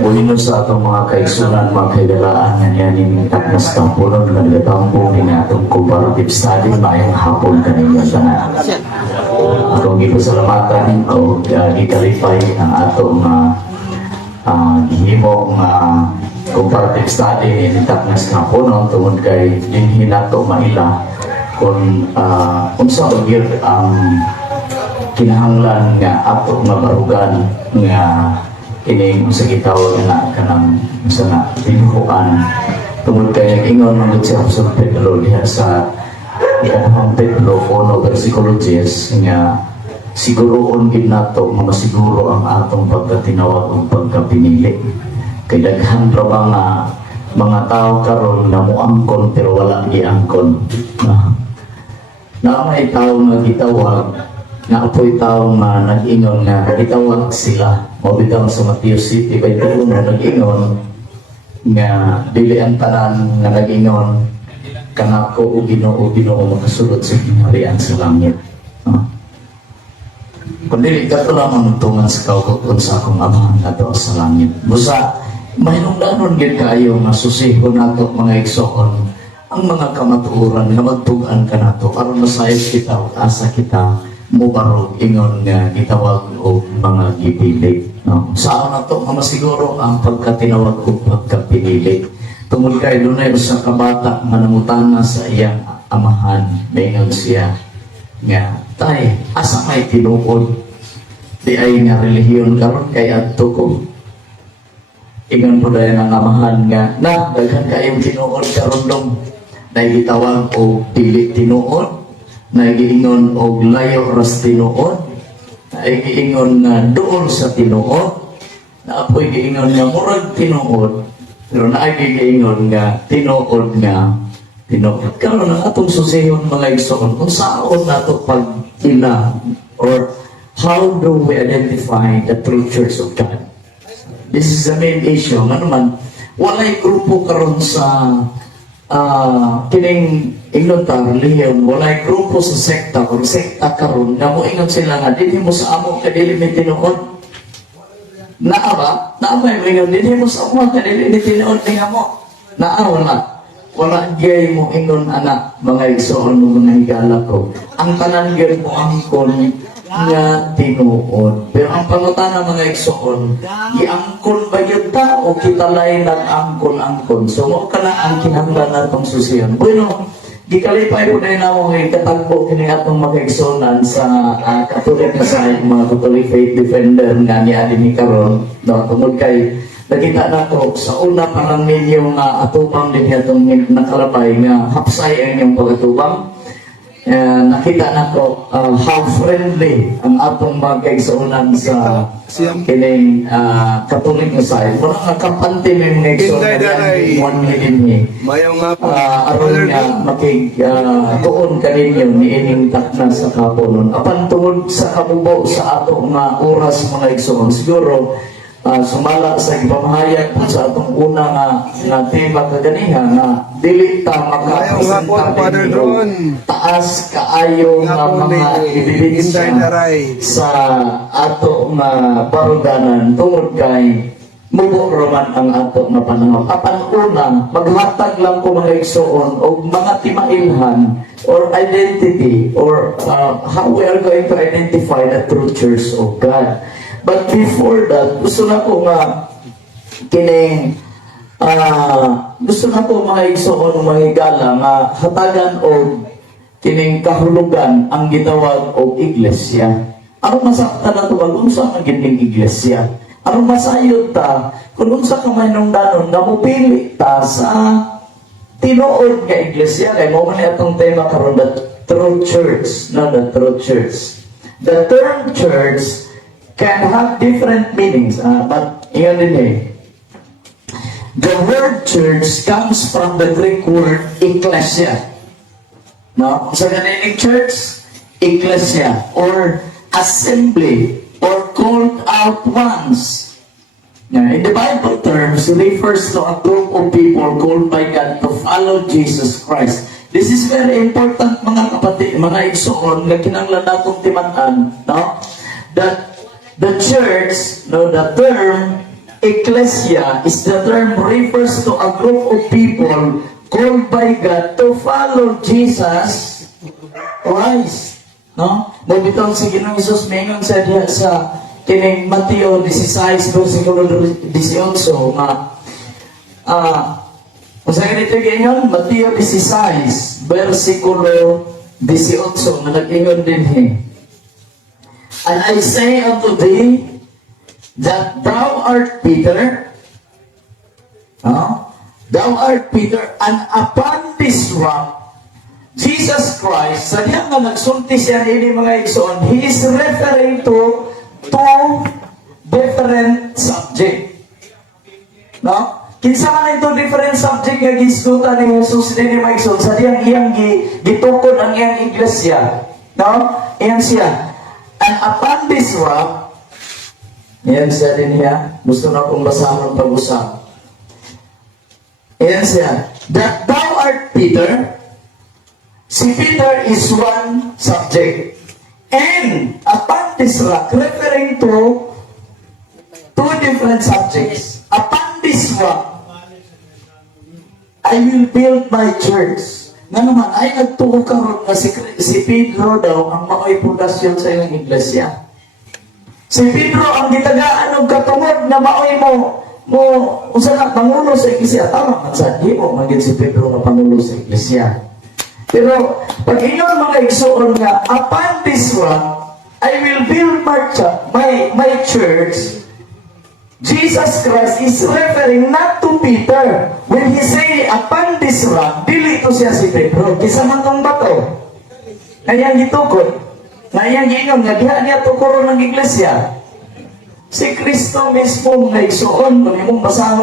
Buhino sa atong mga kaigsunan, mga kaigalaan nga niya ni taknas tampunon nga nagatampo ni atong comparative study mayang hapon kanina tanan. Atong gipasalamatan o i-clarify ang atong gihimo nga comparative study ni taknas tampunon tungod kay dinhi nato maila kung unsa gyud ang kinahanglan nga ato nga barugan nga kini sa gitawag na kanang sa nga tinukuan tungod kay ingon man si Apostol Pedro diha sa ikanang Pedro 1 versikulo 10 nga siguroon gid nato nga masiguro ang atong pagkatinawag ug pagkapinili kay daghan ra ba nga mga tao karon na moangkon pero wala giangkon na may tao nga gitawag na apoy tao nga nag-ingon nga gitawag sila mabitaw sa Matthew City 21 nag-ingon nga dili ang tanan nga nag-ingon kanako o Ginoo makasulod sa kinaharian sa langit kundi ikaw lamang tungan sa kaukuton sa akong amahan ato sa langit busa mahinungdanon gid kaayo nga susihon nato mga igsoon ang mga kamatuoran nga magtugan kanato aron masayod kita ug asa kita mubarog ingon nga gitawag og mga gipili no saan nato nga masiguro ang pagkatinawag ug pagkapinili tungod kay dunay usa ka bata nga nangutana sa iyang amahan mayngon siya nga tay asa may tinuod di ay nga relihiyon karon kay adto ko ingon po dayon ang amahan nga na daghan kayong tinuod karon dong gitawag og dili tinuod nagiingon og layo ras tinuod nagiingon nga duol sa tinuod naapoy giingon nga murag tinuod pero nagiingon nga tinuod karon ang atong susihon mga igsoon kung saan nato pag-ina or how do we identify the true church of God. This is the main issue nga naman walay grupo karon sa kining ignotar relihiyon walay grupo sa sekta kung sekta karon nga mo ingon sila nga dinhi mo sa amo kadili mi tinuod naa may ingon dinhi mo sa amo kadili mi tinuod nga mo wala gyay mo ingon anak mga igsoon mo mga higala ko ang tanan gyud mo angkon nga tinuod pero ang pangutana mga igsoon giangkon ba gyud ta o kita lay nag-angkon so mo kana ang kinahanglan natong susiyon bueno gikalipay po na namo nga katagbo kini atong mga igsoonan sa Catholic na sa mga Catholic faith defender nga ni adini karon no tungod kay nakita nato sa una pa lang ninyo nga atubang din atong nakalabay nga hapsay ang inyong pagatubang nakita nato how friendly ang atong mga kaigsuonan sa kining Catholic na side mura nga kampante may mga igsuonan one million ni aron nga makig-tuon kaninyo ni ining takna sa kaponon apan tungod sa kabubo sa ato nga oras mga igsuon siguro sumala sa ipamahayag sa atong una nga tema kaganiha nga dili ta makapresenta taas kaayo nga mga ebidensya sa ato nga baruganan tungod kay mubo roman ang ato nga panahon apan una maghatag lang ko mga igsoon og mga timailhan or identity or how we are going to identify the true church of God. But before that, gusto na ko nga kining gusto na ko mga igsoon mga higala nga hatagan og kining kahulugan ang gitawag og iglesia. Aron masakta na to unsa ang kining iglesia? Aron masayod ta kung unsa ka mahinungdanon nga mopili ta sa tinuod nga iglesia kay mao man atong tema karon the true church, not the true church. The term church can have different meanings, but iyon din the word church comes from the Greek word ecclesia. No? Sa ganun church, ecclesia, or assembly, or called out ones. In the Bible terms, it refers to a group of people called by God to follow Jesus Christ. This is very important mga kapatid, mga igsoon, na kinanglan natong timatan, no? That the church, no, the term ecclesia is the term refers to a group of people called by God to follow Jesus Christ. No? Nabitaw si Ginoong Hesus mingon sa diha sa kining Mateo 16 versikulo 18 nga kung sa ganito ganyan, Mateo 16 versikulo 18 na nag-ingon din And I say unto thee that thou art Peter, thou art Peter, and upon this rock, Jesus Christ, sa diyan nga nagsulti siya ini mga igsoon, he is referring to two different subject. No? Kinsa man ito different subject nga gisgutan ni Jesus din mga igsoon, sa diyang iyang gitukod ang iyang iglesia. No? Iyan siya. And upon this rock, iyan siya din niya, gusto na kong basahan pag-usap. Iyan siya, that thou art Peter. Si Peter is one subject. And upon this rock, referring to two different subjects. Upon this rock, I will build my church. Nga naman, ay nagtuo karon na si Pedro daw ang mao'y pundasyon sa iyong iglesia. Si Pedro ang gitagaan ng katungod na mao'y usa na pangulo sa iglesia. Tama man sa di mo maging si Pedro na pangulo sa iglesia. Pero pag inyo mga igsoon nga, upon this rock, I will build my church. Jesus Christ is referring not to Peter. When he say, upon this rock, dili to siya si Pedro. Kisa man tong bato. Ngayang gitukod. Ngayang giingon, nga diha niya tukuro ng iglesia. Si Kristo mismo na igsoon. Kung imong basahan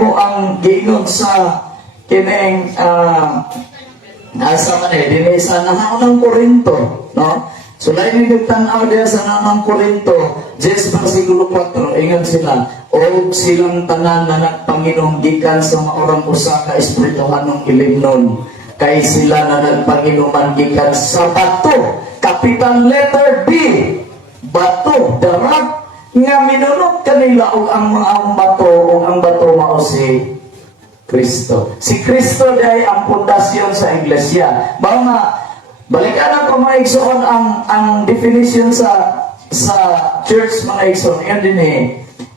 mo ang giingon sa kining, asa man din sa nangaunang Korinto. No? So, lain yung nagtanaw diya sa nanang Korinto, 10 versikulo 4, ingat sila, o silang tanan na nagpanginom gikan sa maorang usa ka espirituhan ng ilimnon, kay sila na nagpanginuman gikan sa bato, capital letter B, bato, darag, nga minunod kanila o ang mga bato, o ang bato mao si Kristo. Si Kristo ay ang pundasyon sa iglesia. Mga balikan ako mga igsoon ang definition sa church mga igsoon. Yan din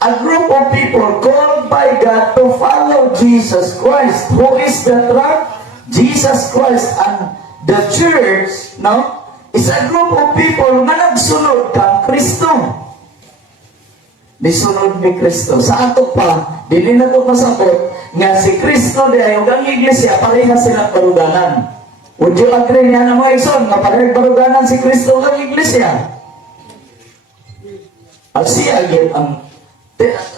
a group of people called by God to follow Jesus Christ. Who is that rock? Jesus Christ. And the church, no, is a group of people na nagsunod kang Kristo. Disunod ni Kristo. Sa ato pa, dili na ito masabot nga si Kristo di ay ang iglesia, pareha silang baruganan. Would you agree niya na mga igsoon na parehang baruganan si Kristo ang iglesia? At siya yun ang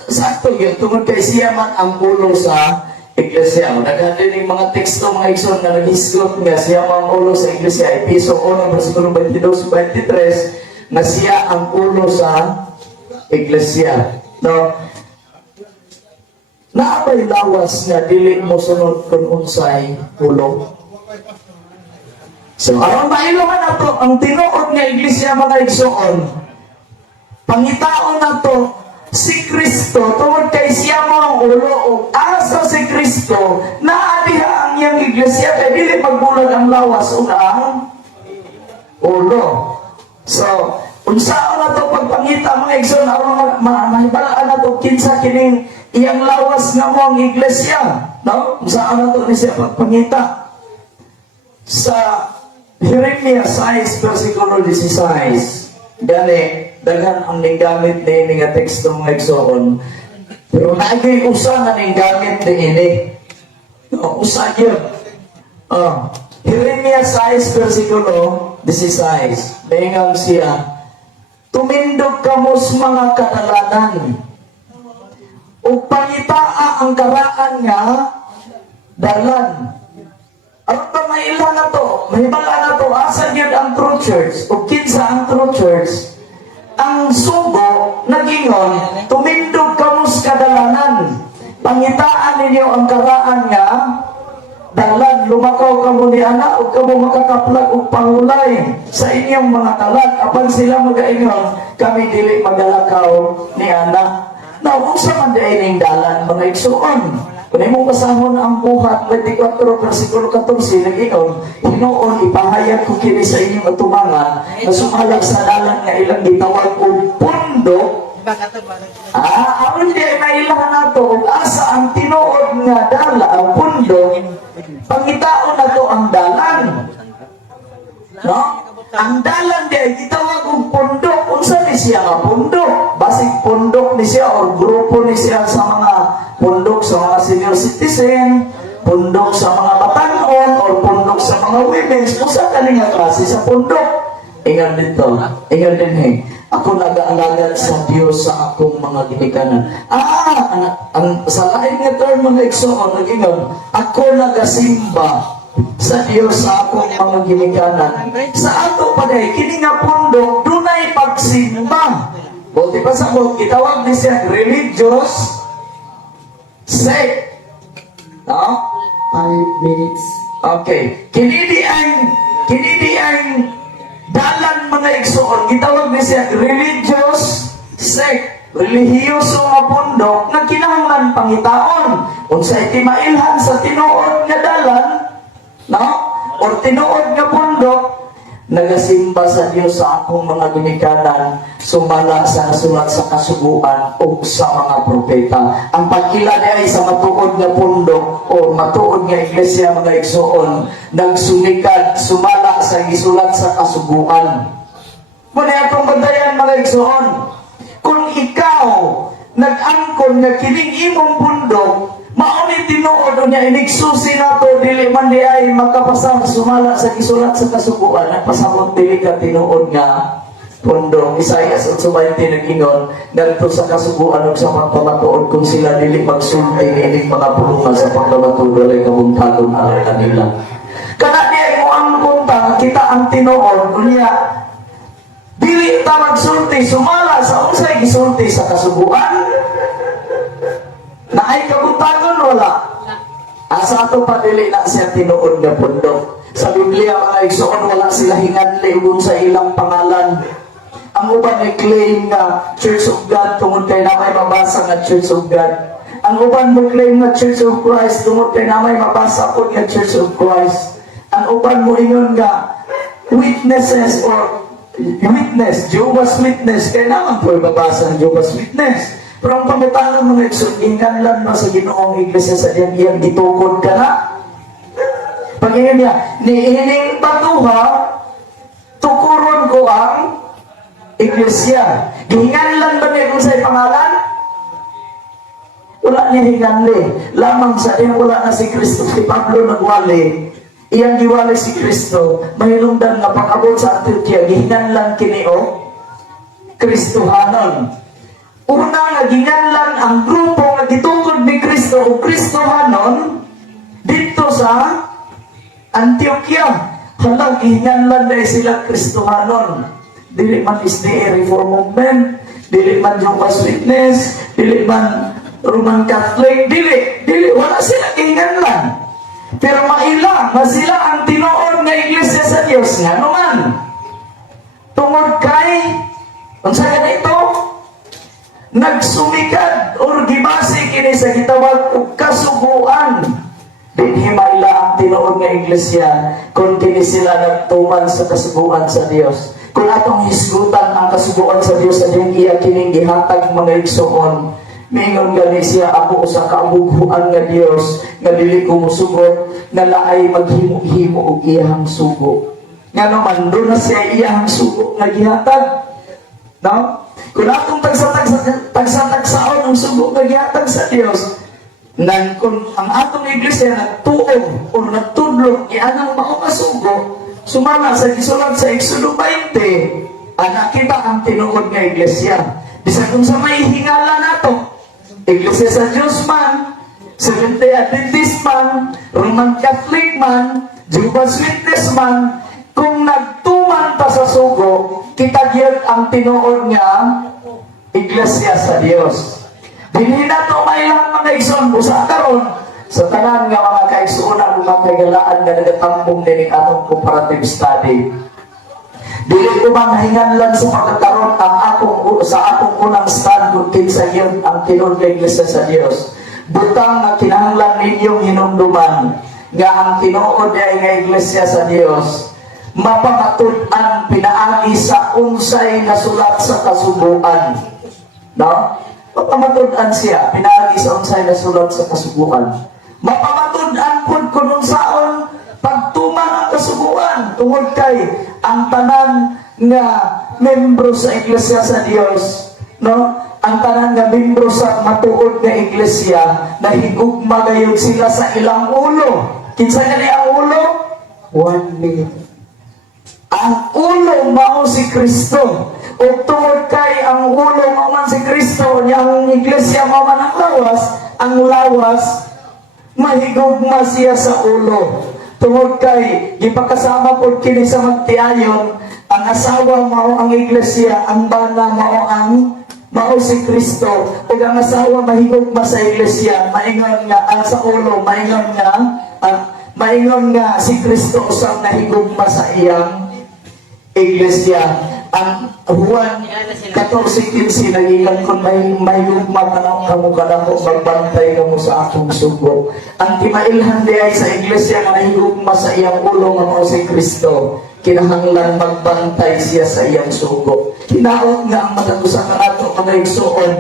sakto yun, tungkol kay siya man ang ulo sa iglesia. Naghandin yung mga teksto mga igsoon na nag-hisgot nga siya man ang ulo sa iglesia. Episo 1, versikulo 22-23 na siya ang ulo sa iglesia. No? Naabay lawas nga dili mo sunod kung unsay ulo. So, aron mailuman na to, ang tinuod nga iglesia mga igsoon, pangitaon na to, si Kristo, tungod kay siya mo ang ulo, o asa si Kristo, naadiha ang iyang iglesia, kaya dili magbulag ang lawas, o ang ulo. So, unsaan na to pagpangita mga igsoon, aron mahibalaan na to, kinsa kining iyang lawas nga mo ang iglesia. No? Unsaan na to ni siya pagpangita. Sa Jeremiah 6, versikulo 16, gani, daghan ang nigamit ni ini nga teksto mga igsoon. Pero naagay usa nga nigamit ni ini. No, usa yun. Jeremiah 6, versikulo 16, mahingang siya, tumindog kamos mga kadalanan, o pangitaa ang karaan nga dalan. Ano ba may ilan na to? May bala na to, asa yun ang true church? O kinsa ang true church? Ang sugo, nagingon, tumindog kamos kadalanan, pangitaan ninyo ang karaan nga dalan, lumakaw kamo ni ana, o kamo makakaplag o pangulay sa inyong mga kalag, apan sila magaingon, kami dili magalakaw ni ana. Now, kung sa mandain dalan, mga igsuon, kung imong basahon ang buhat, 24 versikulo 14, nag-inon, Hinoon, ipahayag ko kini sa inyong atumangan, na sumalag sa dalan nga ilang gitawag o pundo, aron di ay mailahan nato, kung asa ang tinuod nga dala, ang pundo, pangitaon na to ang dalan. No? Ang dalan di ay gitawag og pundok. Unsa ni siya nga pundok? Basig pundok ni siya or grupo ni siya sa mga pundok sa mga senior citizen, pundok sa mga batanon, or pundok sa mga women's. Usa kani nga klase sa pundok. Ingan dito, ingan din eh. Ako nag-aalagad sa Diyos sa akong mga ginikanan. Sa lain nga term mga igsoon, nag-ingon, ako nagasimba sa Diyos sa akong mga ginikanan. Sa ato pa day, kini nga pundok, dunay pagsimba. Buti pa sa mo, itawag ni siya religious sect. No? 5 minutes. Okay. Kinidi ang dalan mga igsoon, gitawag ni siya religious sect, relihiyoso nga pundok nga kinahanglan pangitaon. Unsay timailhan sa tinuod nga dalan, no? Or tinuod nga pundok, nagasimba sa Dios sa akong mga ginikanan, sumala sa nasulat sa kasubuan o sa mga propeta. Ang pagkilala ay sa matuod nga pundok o matuod nga iglesia mga igsoon, nagsumikad, sumala sa gisulat sa kasubuan. Muna itong bandayan mga igsoon, kung ikaw nag-angkon nga kining imong pundok, mauni tinuod niya inigsusi nato dili man di ay makapasang sumala sa gisulat sa kasubuan, nagpasabot dili ka tinuod nga pundok. Isaias 8:20 nag-ingon ngadto sa kasubuan ug sa pagpamatuod kung sila dili magsulti ining mga pulungan sa pagpamatuod walay kabuntagon ang kanila. Kana di ay mo ang punta kita ang tinuod unya dili ta magsulti sumala sa unsay gisulti sa kasubuan. Na ay kabuntagon wala. Asa ato pa dili na siya tinuod nga pundok. Sa Biblia mga igsoon wala sila hinganli ug sa ilang pangalan. Ang uban ay claim nga Church of God tungod kay namay mabasa nga Church of God. Ang uban mo claim nga Church of Christ tungod kay namay mabasa pod nga Church of Christ. Ang uban mo ingon nga witnesses or witness, Jehovah's Witness, kay naman po mabasa ang Jehovah's Witness. Pero ang pangutanan mga igsoon, lang na sa Ginoong Iglesia sa iyang gitukod ka na. Pag-iyon niya, niining batuha, tukuron ko ang Iglesia. Gihinganlan ba niya kung sa'y pangalan? Wala niya hinganli. Lamang sa iya wala na si Kristo. Si Pablo nagwali. Iyang giwali si Kristo. Mahilungdan na pag-abot sa Antioquia. Gihinganlan kinio Kristohanon. Una nga ginganlan ang grupo nga gitungkod ni Kristo o Kristohanon dito sa Antioquia. Halang gihinganlan na sila Kristohanon. Dili man SDA Reform Movement, dili man Jehovah's Witness, dili man Roman Catholic, dili, wala sila gihinganlan. Pero maila nga sila ang tinuod nga iglesia sa Dios nga naman. Tungod kay unsa ganito? Nagsumikad or gibase kini sa gitawag og kasubuan. Dinhi maila ang tinuod nga iglesia kung kini sila nagtuman sa kasubuan sa Dios. Kung atong hisgutan ang kasubuan sa Dios sa diyang iya kining gihatag mga igsoon, mingon gani siya ako sa kaabughuan nga Dios nga dili ko mosugot nga laay maghimo-himo og iyang sugo. Nga naman do na siya iyang sugo nga gihatag. No? Kung atong tagsa-tagsaon ang sugo nga gihatag sa Dios, nang kung ang atong iglesia nagtuog o nagtudlog ianang mao nga sugo, sumala sa gisulat sa Exodo 20, nakita ang tinuod nga iglesia. Bisan kung sa may hingala nato, iglesia sa Diyos man, Seventh-day Adventist man, Roman Catholic man, Jehovah's Witness man, kung nagtuman ta sa sugo, kita gyud ang tinuod nga iglesia sa Dios. Dinhi na to may lang mga igsoon busa karon sa tanan nga mga kaigsuonan mga kagalaan nga nagatambong din atong comparative study. Dili ko man hinganlan sa pagkakaroon sa akong unang stand kung kinsa yun ang tinud nga iglesia sa Dios. Butang nga kinahanglan ninyong hinumduman nga ang tinuod ay nga iglesia sa Dios mapamatud-an pinaagi sa unsay nasulat sa kasubuan. No? Mapamatud-an siya pinaagi sa unsay nasulat sa kasubuan. Mapamatud-an pud kun unsaon pagtuman ang kasubuan tungod kay ang tanan nga membro sa iglesia sa Dios, no? Ang tanan nga membro sa matuod nga iglesia nahigugma gayud sila sa ilang ulo. Kinsa ni ang ulo? One million. Ang ulo mao si Kristo. O tungod kay ang ulo mao man si Kristo, ang iglesia mao man ang lawas mahigugma siya sa ulo. Tungod kay gipakasama pod kini sa magtiayon, ang asawa mao ang iglesia, ang bana mao si Kristo, ug ang asawa mahigugma sa iglesia, maingon nga sa ulo, maingon nga si Kristo usang nahigugma sa iyang iglesia. Ang Juan 14:15 nagilan kon may lugma kamo ko magbantay kamo sa akong sugo. Ang timailhan di ay sa iglesia nga nahigugma sa iyang ulo nga mao si Kristo, kinahanglan magbantay siya sa iyang sugo. Hinaot nga ang matagusa kanato mga igsoon,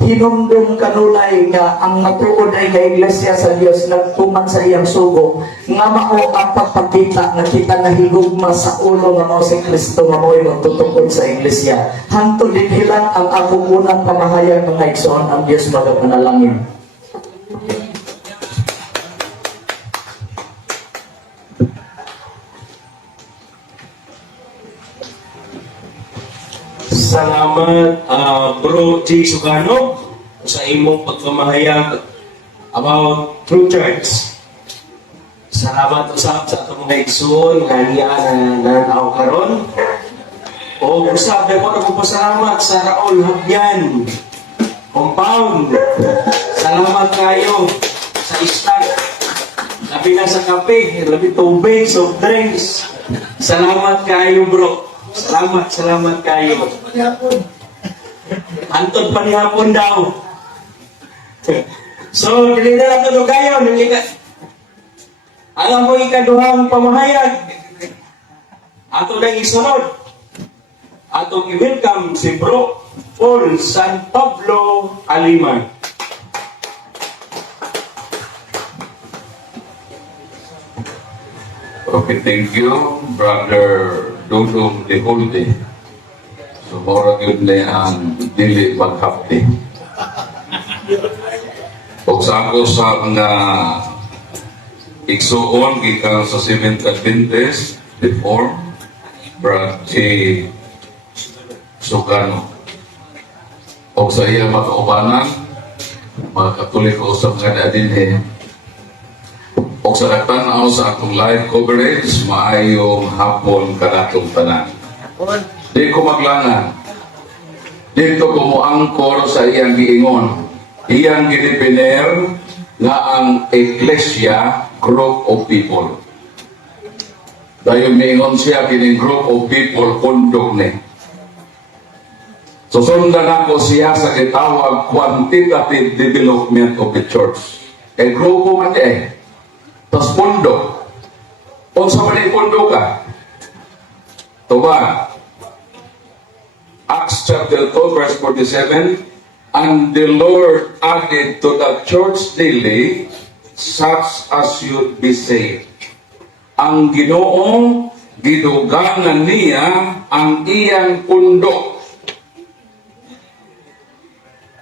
hinumdum kanulay nga ang matuod ay nga iglesia sa Dios nagtuman sa iyang sugo nga mao ang pagpakita nga kita nahigugma sa ulo nga mao si Kristo nga mao'y magtutukod sa iglesia. Hangtod din lang ang akong unang pamahayag mga igsoon, ang Dios magapanalangin. Salamat, Bro J. Sugano, sa imong pagpamahayag about True Church. Salamat usap sa itong mga igsoon nga niya na nanaw karon. O usap, may ko nagpapasalamat sa Raul Habyan Compound. Salamat kayo sa snack. Labi na sa kape, labi tubig, soft drinks. Salamat kayo, bro. Salamat kayo. Antod panihapon daw. So, dili na lang ito kayo. Alam mo ikaduhang pamahayag. Ato lang isunod. Ato i-welcome si Bro Paul San Pablo Aliman. Okay, thank you, Brother Dudong de Hulde. So, mora yun na ang dili maghapdi. O sa ako sa mga igsuon, gikan sa Seventh Adventist, before, Brad J. Sugano. O sa iya makaubanan, mga Katoliko sa mga dadin o sa nagtanaw sa akong live coverage, maayong hapon kanatong tanan. Di ko maglangan. Dito ko mo angkor sa iyang giingon. Iyang ginipiner nga ang Ecclesia group of people. Dahil miingon siya kining group of people kundog ni. Susundan ako siya sa kitawag quantitative development of the church. Grupo man tas pundo. Kung sa mali pundo ka, tuba, Acts chapter 2 verse 47, and the Lord added to the church daily such as should be saved. Ang Ginoong gidugangan niya ang iyang pundo.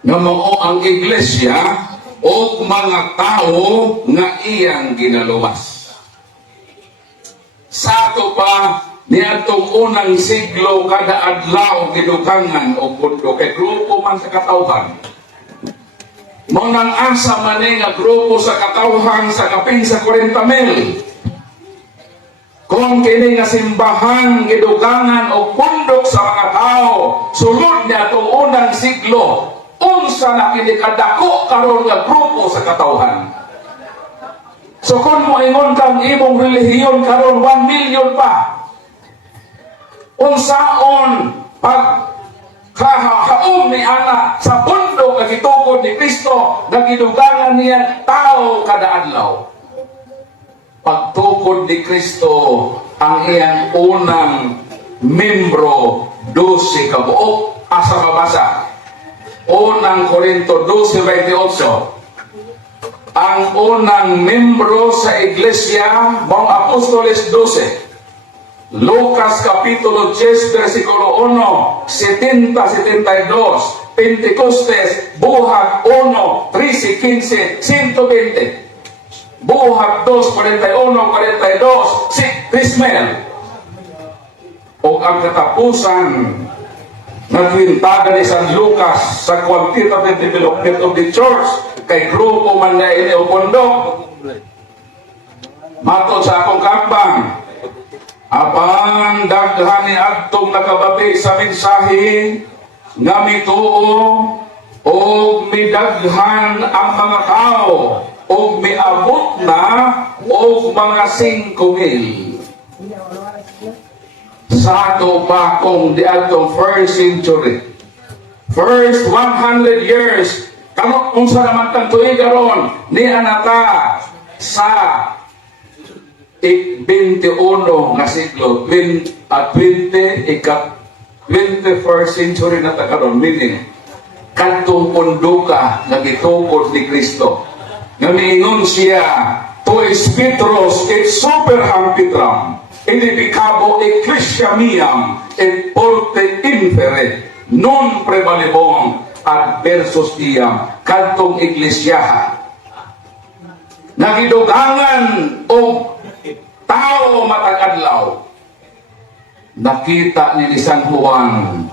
Nga mao ang iglesia o mga tao nga iyang ginaluwas. Sa ato pa, niadtong unang siglo kada adlaw gidugangan o pundo kay grupo man sa katawhan. Mao nang asa man nga grupo sa katawhan sa kapin sa 40,000. Kung kini nga simbahan gidugangan o pundok sa mga tao, sulod niya itong unang siglo, unsa na kinikadako karon nga grupo sa katawhan. So kung mo ingon kang imong relihiyon karon 1 million pa, unsaon pag kahaom ni ana sa bundok nga gitukod ni Kristo nga gidugangan niya tao kada adlaw. Pagtukod ni Kristo ang iyang unang membro 12 ka buok. Asa mabasa? Unang Korinto 12:28. Ang unang membro sa iglesia, mga Apostoles 12. Lucas Kapitulo 10, versikulo 1, 70-72, Pentecostes, Buhat 1, 13-15, 120, Buhat 2, 41-42, si Krismel. O ang katapusan ng kwintaga ni San Lucas sa quantitative development of the church kay grupo man na ini o pundok. Matod sa akong kambang, apan daghan ni adtong nakabati sa mensahe nga mituo o midaghan ang mga tao o miabot na o mga 5,000 sa ato pa kung di atong first century, first 100 years kamo unsa naman kang tuig karon ni anata sa 21 nga siglo, 21st century na ta karon, meaning kadtong punduka nga gitukod ni Kristo nga miingon siya to is Petros et super ampitram edifficabo ecclesia miam et porte inferet non prevalebong adversus iam kadtong iglesyahan nagidugangan o tao matag adlaw. Nakita ni San Juan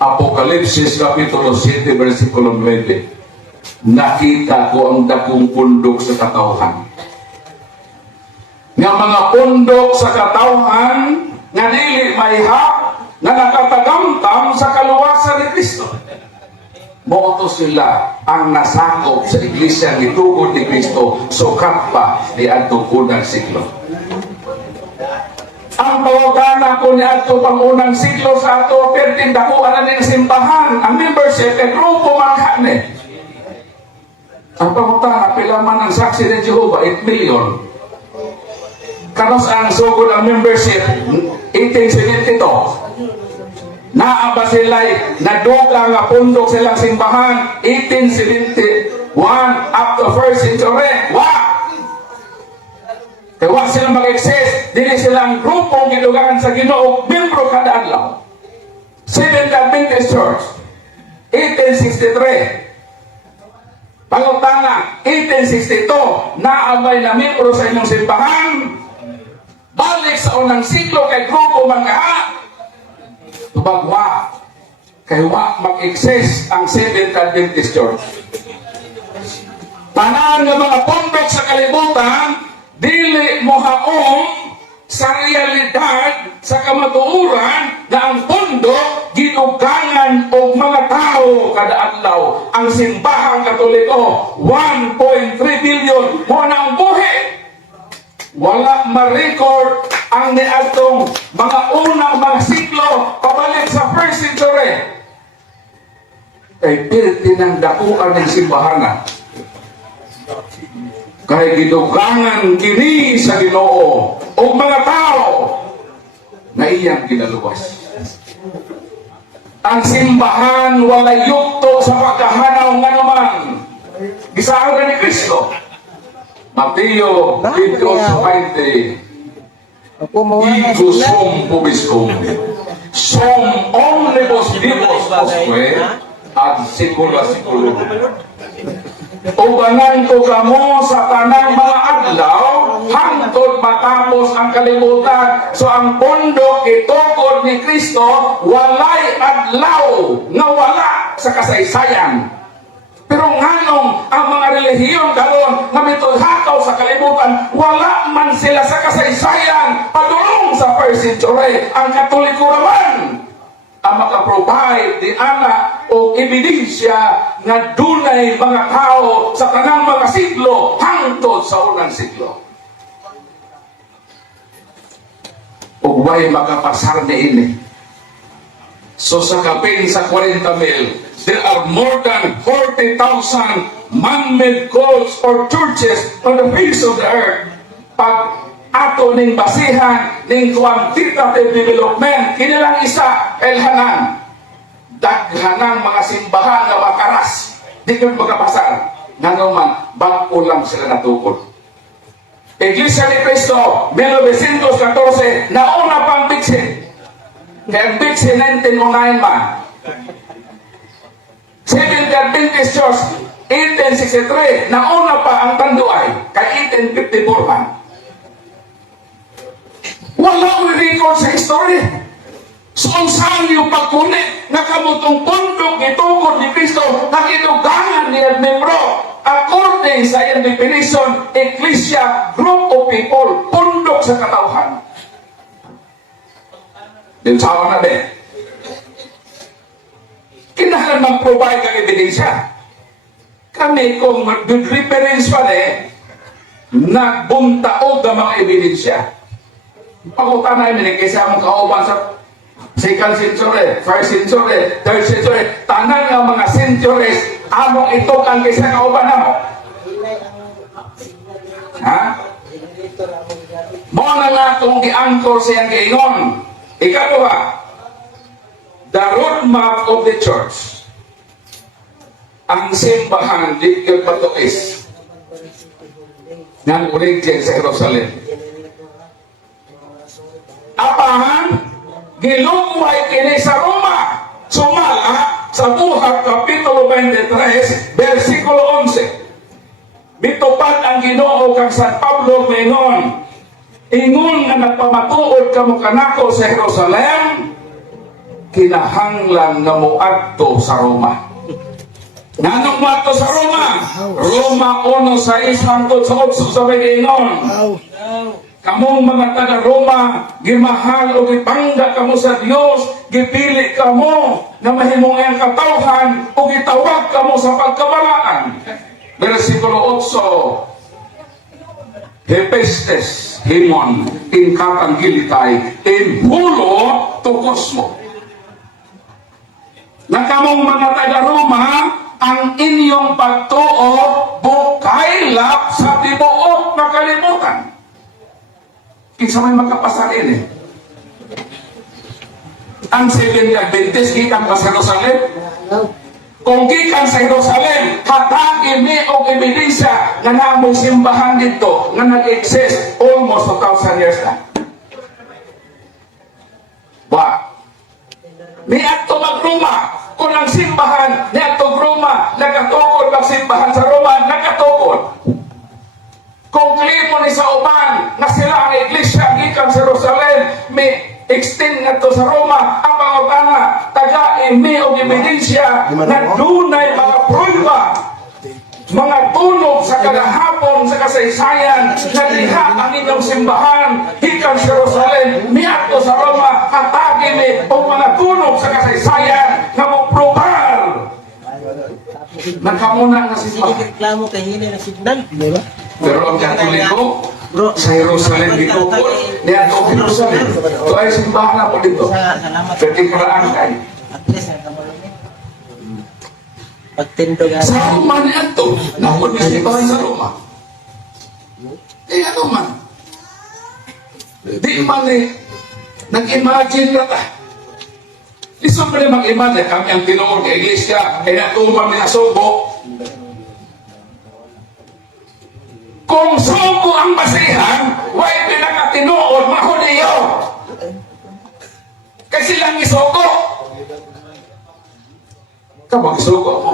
Apokalipsis Kapitulo 7 versikulo 9. Nakita ko ang dakong pundok sa katawhan. Nga mga pundok sa katawhan nga dili may hap na nakatagamtam sa kaluwasan ni Kristo. Moto sila ang nasakop sa iglesia ni tugod ni Kristo sukat pa ni adtong unang siglo. Ang pawagana ko ni adto pang unang siglo sa ato pertindakuan na ng simbahan ang membership at grupo manghane. Ang pangutana pila man ang saksi ni Jehovah 8 million. Kanos ang sugod ang membership 1872. Naa ba sila'y naduga nga pundok silang simbahan 1871 up to first century? Wa! Kaya wa silang mag-exist. Dili silang grupong gidugangan sa Ginoo, membro kada adlaw. Seventh Adventist Church 1863. Pangutana 1862 naabay na membro sa inyong simbahan. Balik sa unang siglo kay grupo mga tubagwa kay wa mag-exist ang Seventh Adventist Church. Tanan nga mga pundok sa kalibutan dili mohaom sa realidad sa kamatuoran na ang pundok gidugangan og mga tao kada adlaw. Ang simbahang Katoliko 1.3 billion mo na ang buhi. Wala ma-record ang niadtong mga unang mga siglo pabalik sa first century. Kay pertinang dakuan ng simbahanan. Kay gidugangan kini sa Ginoo o mga tao na iyang kinaluwas. Ang simbahan wala yukto sa pagkahanaw nga naman. Gisaad ni Kristo. Mateo 28:20. Igo sum pubiscum. Sum omnibus vivos osque ad secula seculorum. Ubanan ko kamo sa tanang mga adlaw hangtod matapos ang kalibutan. So ang pundok gitukod ni Kristo walay adlaw nga wala sa kasaysayan. Pero nganong ang mga relihiyon karon nga mitulhakaw sa kalibutan wala man sila sa kasaysayan padulong sa first century. Ang Katoliko naman ang maka-provide di ana o ebidensya nga dunay mga tao sa tanang mga siglo hangtod sa unang siglo. O way makapasar ni ini. So sa kapin sa 40,000, there are more than 40,000 man-made schools or churches on the face of the earth. Pag ato ning basihan ning quantitative development, kinilang isa, elhanan, daghanang mga simbahan na makaras, di ko magkapasar. Nga naman, bago lang sila natukod. Iglesia ni Cristo, 1914, nauna pang bitsin. Kaya ang bitsin, 1909 man. Seventh Adventist Church, 1863, nauna pa ang Tanduay, kay 1854 man. Wala ko record sa history. So, ang saan yung pagkunit na kamutong pundok itukod ni Cristo na kinugangan niya membro according sa iyang definition, Ecclesia, group of people, pundok sa katauhan. Din sawa na din. Kinahanglan mag-provide ng ebidensya. Kami kung good reference pa nagbuntaog ng mga ebidensya. Pagutan namin kaysa among kauban sa second century, first century, third century, tanan ng mga centuries, among ito kang kaysa kauban na mo. Ha? Mo na nga kung gi-anchor siyang giingon. Ikaw ba? The roadmap of the church. Ang simbahan di patuis ng origin sa Jerusalem. Apahan, gilungway kini sa Roma. Sumala sa Buhat, Kapitulo 23, versikulo 11. Bitupad ang Ginoo kang San Pablo maingon. Ingon nga nagpamatuod kamo kanako sa Jerusalem, kinahanglan nga moadto sa Roma. Nanong moadto sa Roma? Roma 1:6 hangtod sa 8 sa ingon. Kamong mga taga-Roma, gimahal o gipangga kamo sa Dios, gipili kamo na mahimong iyang katawhan o gitawag kamo sa pagkabalaan. Versikulo 8. Hepestes himon in katanggilitay in hulo to kosmo. Na kamong mga taga-Roma, ang inyong pagtuo bukaylap sa tibuok na kalibutan. Kinsa may makapasarin Ang Seventh Adventist gikan pa sa Jerusalem. Kung gikan sa Jerusalem, hatag imi og ebidensya nga naamong simbahan dito nga nag-exist almost 2,000 years na. Ba? Niadto mag-Roma. Kung ang simbahan niadto Roma, nagatukod ang simbahan sa Roma, nagatukod. Kung klimo ni sa uban na sila ang iglesia gikan sa Jerusalem, may extend na to sa Roma, ang pangutana, taga-imi o ebidensya na dunay mga prueba, mga tunog sa kagahapon sa kasaysayan, na liha ang inyong simbahan, gikan sa Jerusalem, miato sa Roma, hatagimi o mga tunog sa kasaysayan na mo-probar. Nagkamuna nga simbahan. Reklamo kay hini na signal, di ba? Pero ang Katoliko, sa Jerusalem dito po, niya ito Jerusalem. Ito ay simbahan na po dito. Salamat. Pertikuraan kayo. At least, pagtindog Sa Roma niya ito, nakuha niya simbahan sa Roma. Eh ano man? Di man nag-imagine na ta. Di siyempre mag-imagine, kami ang tinuod ng iglesia, kaya natumang minasubo. Kung suko ang basihan, way pinakatinuod, mahudiyo. Kasi lang isuko. Kapag isuko mo.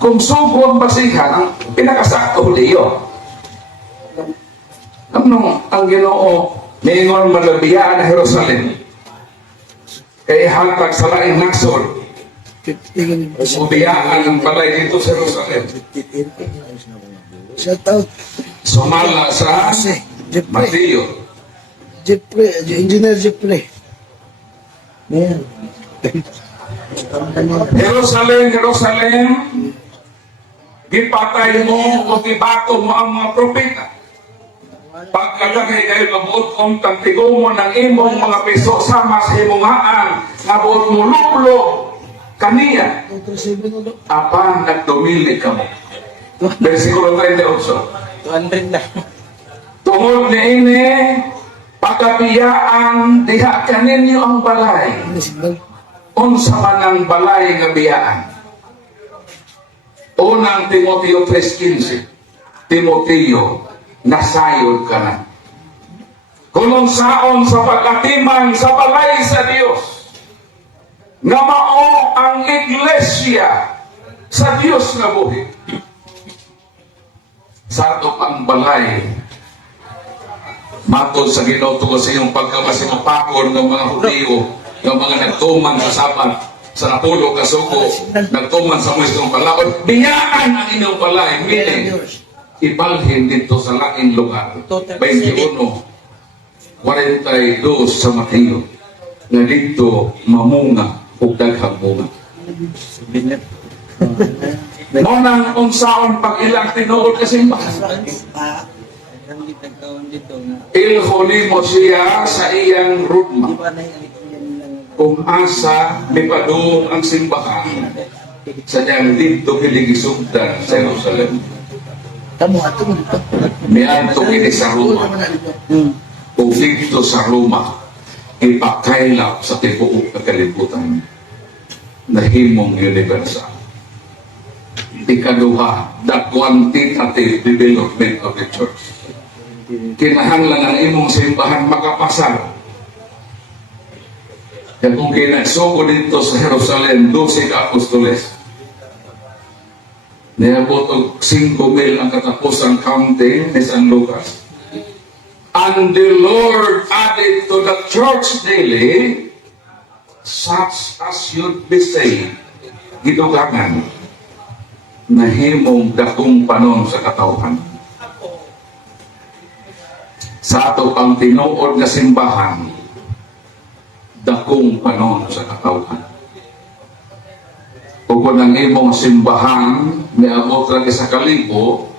Kung suko ang basihan, ang pinakasakto, hudiyo. Anong ang Ginoo, mingon malabiyaan na Jerusalem. Kaya hatag sa laing nasod. Ubiyaan ang balay dito sa Jerusalem. Shout out. Sumala sa Jeffrey. Mateo. Jeffrey, Engineer Jeffrey. Ayan. Jerusalem, Jerusalem, gipatay mo o gibato mo ang mga propeta. Pagkalagay kayo mabuot kong tagtigo mo ng imong mga piso sama sa imong haan, nga buot mo luplo kaniya, 237 ulo. apan nagdumili ka mo. Versikulo 38. 200 na. Tungod ni ini, pagkabiyaan, diha kaninyo ang balay. Ano signal? Unsa man ang balay nga biyaan. Unang Timoteo 3:15. Timoteo, nasayod ka na. Kung saon sa pagkatiman sa balay sa Dios, nga mao ang iglesia sa Dios nga buhi. Sa ato pang balay, matod sa Ginoo tungkol sa iyong pagkamasimapakon ng mga Hudiyo, ng mga nagtuman sa Sabat, sa Napulo, Kasuko, nagtuman sa Muistong Palaon, biyaan ang inyong balay, meaning, ibalhin dito sa laking lugar. 21, 42 sa Mateo, na dito mamunga o daghang bunga. Nang unsaon pag ilang tinuod kasi ilhuli mo siya sa iyang rugma. Kung asa mipadung ang simbahan sa diyang dito kiligisugdan sa Jerusalem. Kamu ato mo dito. Miadto kini sa Roma. Kung dito sa Roma, ipakailap sa tibuok na kalibutan na himong universal. Ikaduha, the quantitative development of the church. Kinahanglan ang imong simbahan makapasar. Kaya kung kinagsuko dito sa Jerusalem, 12 ka apostoles, niabot og 5,000 ang katapusang counting ni San Lucas. And the Lord added to the church daily such as should be saved. Gidugangan na himong dakong panon sa katawhan. Sa ato pang tinuod na simbahan, dakong panon sa katawhan. O kung ang imong simbahan niabot lagi sa kalibo,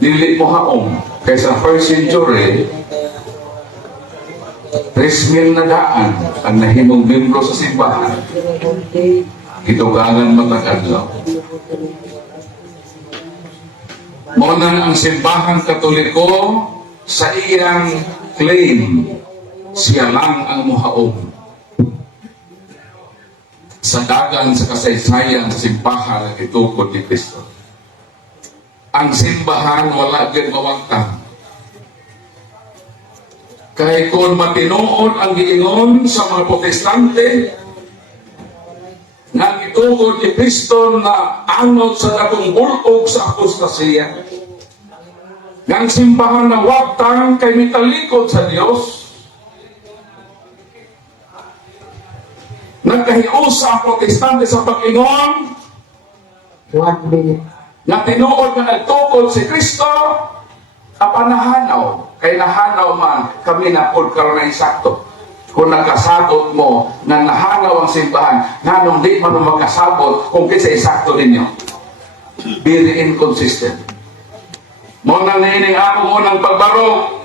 dili mo haom. Kaysa first century, 3,000 na daan ang nahimong membro sa simbahan. Gitugangan matag-adlaw. Muna ang simbahan Katoliko sa iyang claim, siya lang ang muhaom. Sa dagan sa kasaysayan sa simbahan na itukod ni Kristo. Ang simbahan wala gid mawagtang. Kaya kung matinuod ang giingon sa mga protestante na itukod ni Kristo na anod sa dakong bulog sa apostasya, ng simbahan na wagtang kay mitalikod sa Dios, nagkahiusa ang protestante sa pag-ingon, 1 minute. na tinuod na nagtukod si Kristo, apanahanaw, kay nahanaw man kami na pod karon na insakto. Kung nagkasabot mo na nahanaw ang simbahan, nganong di man mo magkasabot kung kisa insakto ninyo. Very inconsistent. Mo na nining akong unang pagbaro,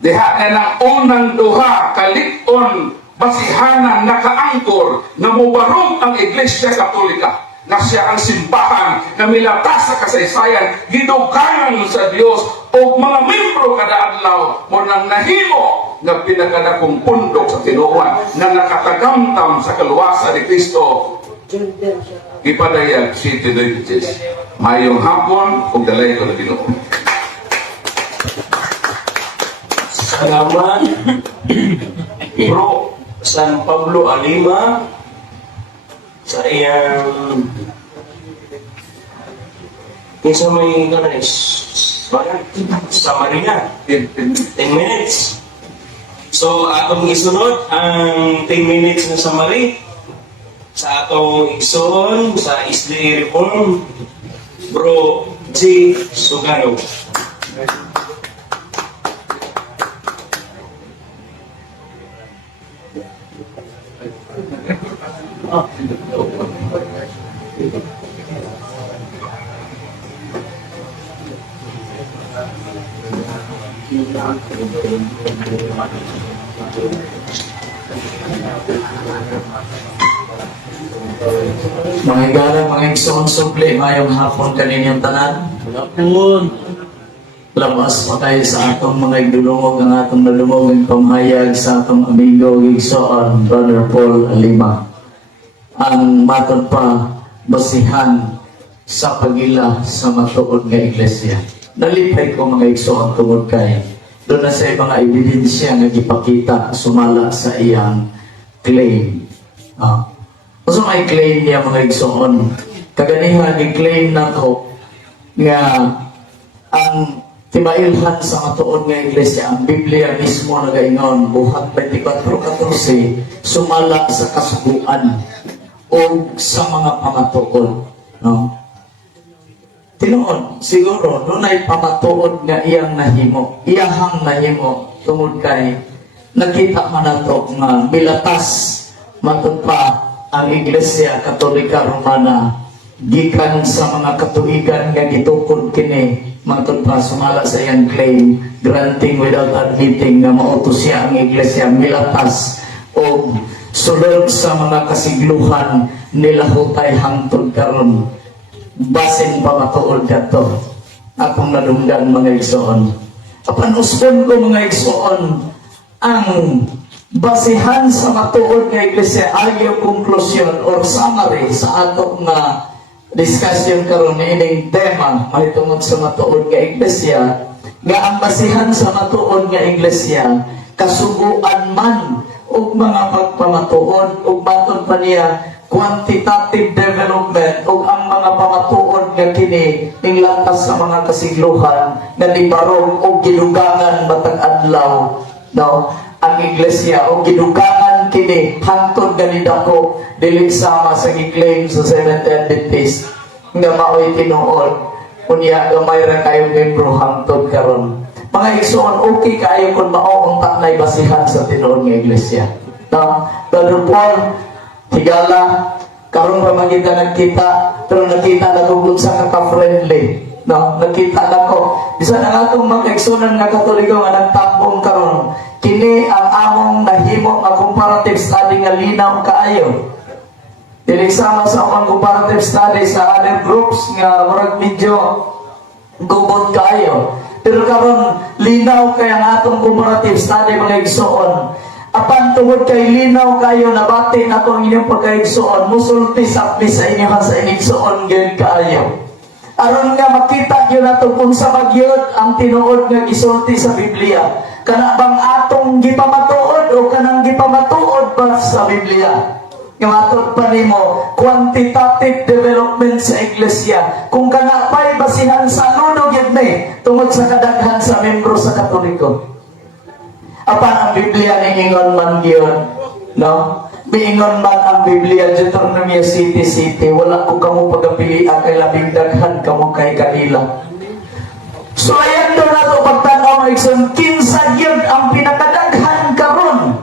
diha na ng unang duha kalikon basihanan nakaangkor na mubarog ang Iglesia Katolika na siya ang simbahan na milatas sa kasaysayan, gidugangan sa Dios o mga membro kada adlaw mo nang nahimo nga pinakadakong pundok sa tinuohan na nakatagamtam sa kaluwasan ni Kristo. Ipadayag City Davids. Mayong hapon ug dalay ko na Ginoo. Salamat, Bro San Pablo Alima, sa iyang kinsa may ganis summary na 10 minutes. So atong isunod ang 10 minutes na summary sa atong igsoon sa SDA Reform, Bro J. Sugano. Mga higala, mga igsoon sugli, mayong hapon kaninyong tanan. Hapon. Labas pa tayo sa atong mga igdulungog, ang atong nalumog ang pamahayag sa atong amigo igsoon, Brother Paul Alima. Ang matod pa, basihan sa pagila sa matuod nga iglesia. Nalipay ko mga igsoon tungod kay doon na sa mga ebidensya nga gipakita sumala sa iyang claim. So may claim niya mga igsoon. Kaganihan i-claim na to nga ang timailhan sa matuod nga iglesia, ang Biblia mismo nagaingon, buhat 24:14, sumala sa kasubuan o sa mga pamatuod. No? Tinuod, siguro, doon ay pamatuod nga iyang nahimo. Iyahang nahimo, tungod kay nakita man nato nga milatas matod pa ang Iglesia Katolika Romana gikan sa mga katuigan nga gitukod kini matod pa sumala sa iyang claim, granting without admitting nga mautos siya ang Iglesia milatas o sulod sa mga kasigluhan nila hutay hangtod karon basin pa matuod kato akong nadunggan mga igsoon. Apan usbon ko mga igsoon ang basihan sa matuod nga iglesia ayaw konklusyon or summary sa ato nga discussion karon ining tema mahitungod sa matuod nga iglesia nga ang basihan sa matuod nga iglesia kasuguan man ug mga pagpamatuod ug baton pa niya quantitative development ug ang mga pamatuod nga kini ning lantas sa mga kasigluhan nga nibarog ug gidugangan matag adlaw no ang iglesia o gidugangan kini hangtod ganid ako dili sama sa giklaim sa Seventh-day Adventist nga maoy tinuod unya gamay ra kayo membro hangtod karon mga igsoon okay kaayo kun mao ang taknay basihan sa tinuod nga iglesia no Brother Paul higala karon pa magita nagkita pero nakita na ko sa ka-friendly no nakita na ko bisan ang atong mga igsoon nga Katoliko nga nagtambong karon kini ang among nahimo nga comparative study nga linaw kaayo. Dili sama sa among comparative study sa other groups nga murag medyo gubot kaayo. Pero karon linaw kay ang atong comparative study mga igsoon. Apan tungod kay linaw kayo nabati na ko ang inyong pagkaigsoon, musulti sa inyo sa inigsoon gyud kaayo. Aron nga makita gyud nato kung sa magyud ang tinuod nga gisulti sa Biblia. Kana bang atong gipamatuod o kanang gipamatuod ba sa Biblia? Nga matod pa nimo quantitative development sa iglesia. Kung kana pa'y basihan sa nuno gyud ni tungod sa kadaghan sa membro sa Katoliko. Apan ang Biblia niingon man gyud, no? Miingon man ang Biblia Deuteronomy City, wala ko kamo pagapilian kay labing daghan kamo kay kanila. So ayan doon na ito pagtanaw ng igsoon, kinsa yun ang pinakadaghan karon.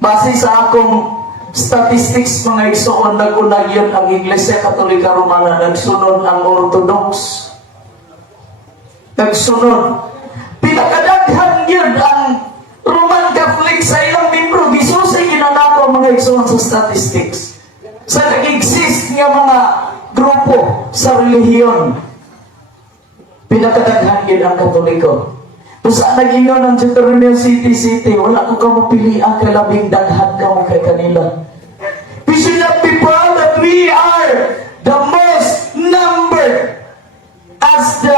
Base sa akong statistics mga igsoon, nag-unag yun ang Iglesia Katolika Romana, nagsunod ang Orthodox. Nagsunod. Pinakadaghan yun ang Roman Catholic sa ilang membro. Gisusay ginanako mga igsoon sa statistics. Sa nag-exist nga mga grupo sa relihiyon. Pinakadaghan yun ang Katoliko. Kung saan nag-ingon ng Deuteronomy City, wala ko kamo pilihan kay labing daghan kamo kay kanila. We should not be proud that we are the most numbered as the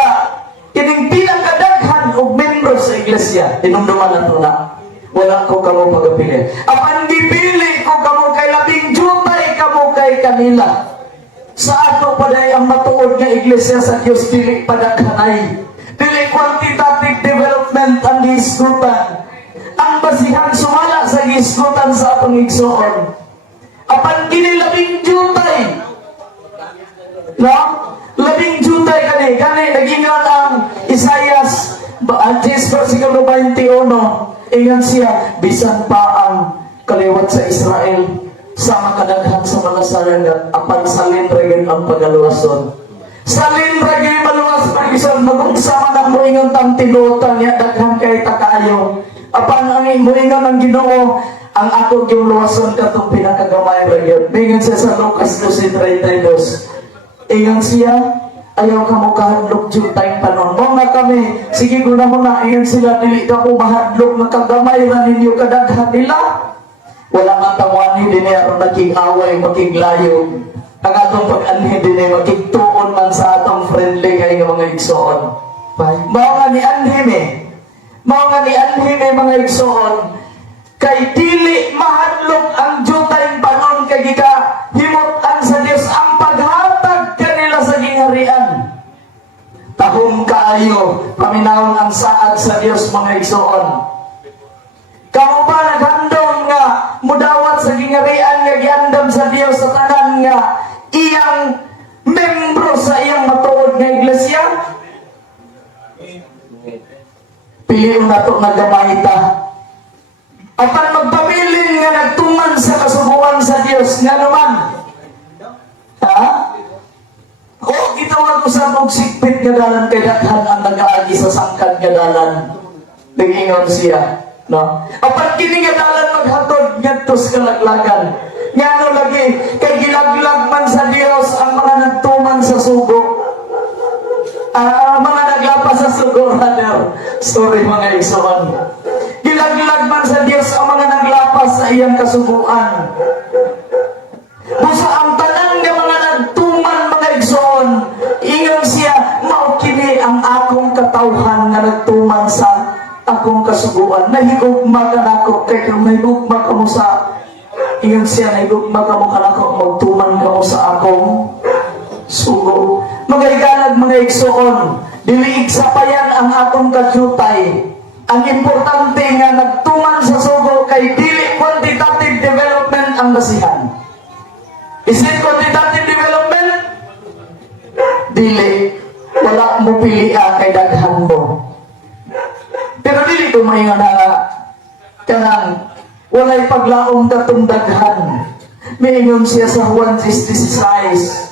kining pinakadaghan og membro sa iglesia. Tinumduman nato na. Wala ko kamo pagapili. Apan gipili ko kamo kay labing jutay kamo kay kanila. Sa ato paday ang matuod nga iglesia sa Dios dili padaghanay. Dili quantitative development ang gihisgutan. Ang basihan sumala sa gihisgutan sa atong igsoon. Apan kini labing jutay. No? Labing jutay kani nagingon ang Isaias 10 versikulo 21. Ingon siya bisan pa ang kaliwat sa Israel sa makadaghan sa mga sarangat apan salin ragin ang pagaluwason. Salin ragin maluwas bisan mag-ugsama ng moingon tang tinutan niya daghan kay takayo. Apan ang moingon ng Ginoo, ang ako yung luwason katong pinakagamay ra yun. Mingon siya sa Lucas 12:32. Ingon siya, ayaw ka mo kahadlok dyan tayong panon. Mo nga kami, sige ko na muna, ingon sila, dili ka po mahadlok na kagamay ra ninyo kadaghan nila. Wala nga tawani din niya aron naging away, maging layo. Ang atong pag-anhin din niya, magigtuon man sa atong friendly kayo mga igsoon. Mao nga ni Anhim Mao nga ni Anhim mga igsoon. Kay dili mahadlok ang jutay panon kay gika himutan sa Dios ang paghatag kanila sa gingharian. Tahong kaayo paminawon ang saad sa Dios mga igsoon. Kamo ba naghandom nga mudawat sa gingharian nga giandam sa Dios sa tanan nga iyang membro sa iyang matuod nga iglesia? Piliin na ito nagamay ta. Apan magpabilin nga nagtuman sa kasubuan sa Dios nga naman. Ha? O gitawag ko sa mong sikpit nga dalan kay daghan ang nag-aagi sa sangkad nga dalan. Nag-ingon siya. No? Apan kini nga dalan maghatod ngadto sa kalaglagan. Ngano lagi kay gilaglag man sa Dios ang mga nagtuman sa sugo. Mga naglapas sa sugo, brother. Sorry mga igsoon. Gilaglag man sa Dios ang mga naglapas sa iyang kasubuan. Busa ang tanan nga mga nagtuman mga igsoon, ingon siya, mao kini ang akong katawhan nga nagtuman sa akong kasubuan. Nahigugma ka nako kay kung nahigugma ka mo sa ingon siya, nahigugma ka mo kanako magtuman ka mo sa akong sugo. Magaygalag mga igsoon, dili igsapayan ang atong kadyutay. Ang importante nga nagtuman sa sugo kay dili quantitative development ang basihan. Is it quantitative development? Dili. Wala mo pili kay daghan mo. Pero dili ko mahinga na kanang walay paglaong katong daghan. Mingon siya sa Juan 16:6.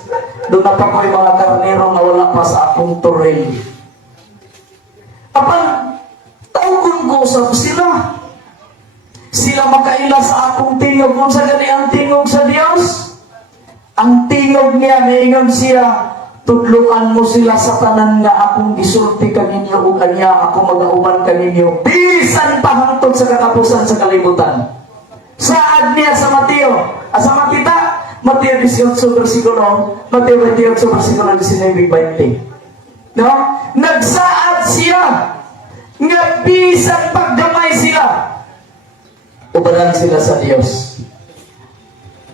Doon na pa ko yung mga karnero na wala pa sa akong turel. Apan, tawgon ko sa sila. Sila makaila sa akong tingog. Kung sa gani ang tingog sa Dios, ang tingog niya, naingon siya, tudluan mo sila sa tanan nga akong gisulti kaninyo o kanya ako mag-auman kaninyo. Bisan pa hangtod sa katapusan sa kalibutan. Saad niya sa Mateo, sa Matita, Mateo 18 versikulo 19-20. No? Nagsaad siya nga bisan pagdamay sila. Ubalan sila sa Dios.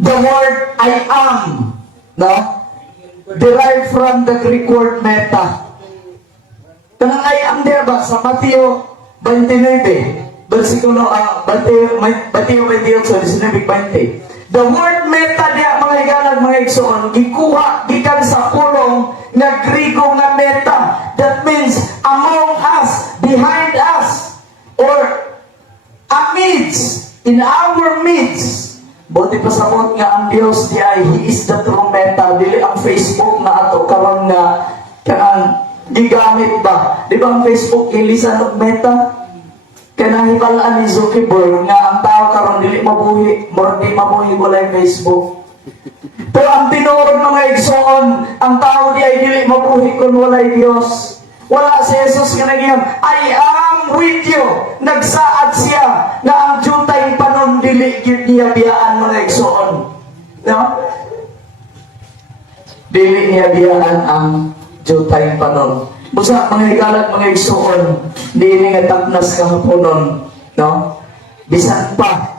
The word I am, no? Derived from the Greek word meta. Kanang I am there ba sa Mateo 29 versikulo Mateo 28-19-20. The word meta diya mga higalag mga igsoon, gikuha gikan sa pulong nga Grigo nga meta. That means among us, behind us, or amidst, in our midst. Buti pa sabot nga ang Dios di ay He is the true meta. Dili ang Facebook na ato karon nga kanang gigamit ba? Di ba ang Facebook ilisan og meta? Kaya nahibalaan ni Zuckerberg nga ang tao karon dili mabuhi, di mabuhi walay Facebook. Pero ang tinuod mga igsoon, ang tao di ay dili mabuhi kung walay Dios. Wala si Jesus nga nagyan, I am with you. Nagsaad siya na ang jutay panon dili gyud niya biyaan mga igsoon. No? Dili niya biyaan ang jutay panon. Busa mga higalag mga igsoon, dili nga tapnas kahaponon, no? Bisan pa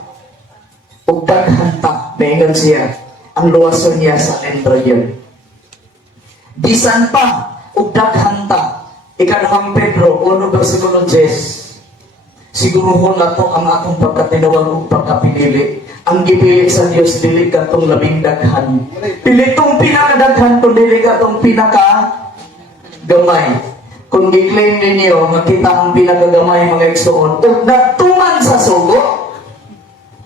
ug daghan ta, maingon siya ang luwason niya sa endrayon. Bisan pa ug daghan ta, ikanahang Pedro 1:10. Siguruhon na to ang akong pagkatinawag ug pagkapinili. Ang gipili sa Dios dili katong labing daghan. Pili tong pinakadaghan to dili katong pinaka gamay. Kung gi-claim ninyo nga kita ang pinakagamay mga igsoon, ug nagtuman sa sugo,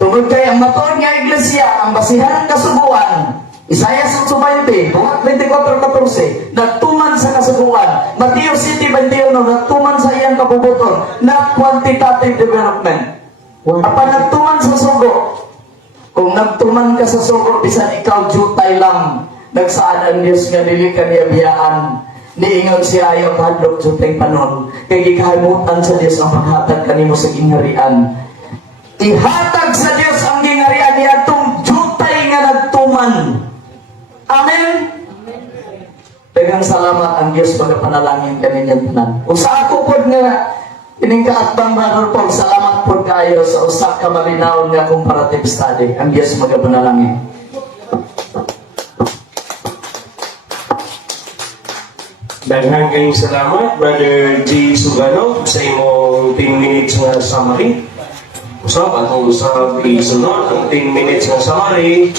tungod kay ang matuod nga iglesia, ang basihan ng kasubuan, Isaiah 8:20, buhat 24:14, nagtuman sa kasubuan. Mateo 7:21, nagtuman sa iyang kabubuton na quantitative development. Apa nagtuman sa sugo? Kung nagtuman ka sa sugo, bisan ikaw jutay lang, nagsaan ang Diyos nga dili ka niya biyaan. Niingon siya ayaw kahadlok jutay panon. Kay gikahimutan sa Diyos ang paghatag kanimo sa gingharian. Ihatag sa Diyos ang gingharian niya itong jutay nga nagtuman. Amen? Daghang salamat ang Diyos pagpanalangin kaninyang tanan. Kung sa ako po nga iningkaatbang Brother Paul, salamat po kayo sa usak ka malinaw nga comparative study. Ang Diyos magapanalangin. Daghang kayong salamat, Brother G. Sugano, sa imong 10 minutes nga summary. Usap atong usap isunod ang 10 minutes nga summary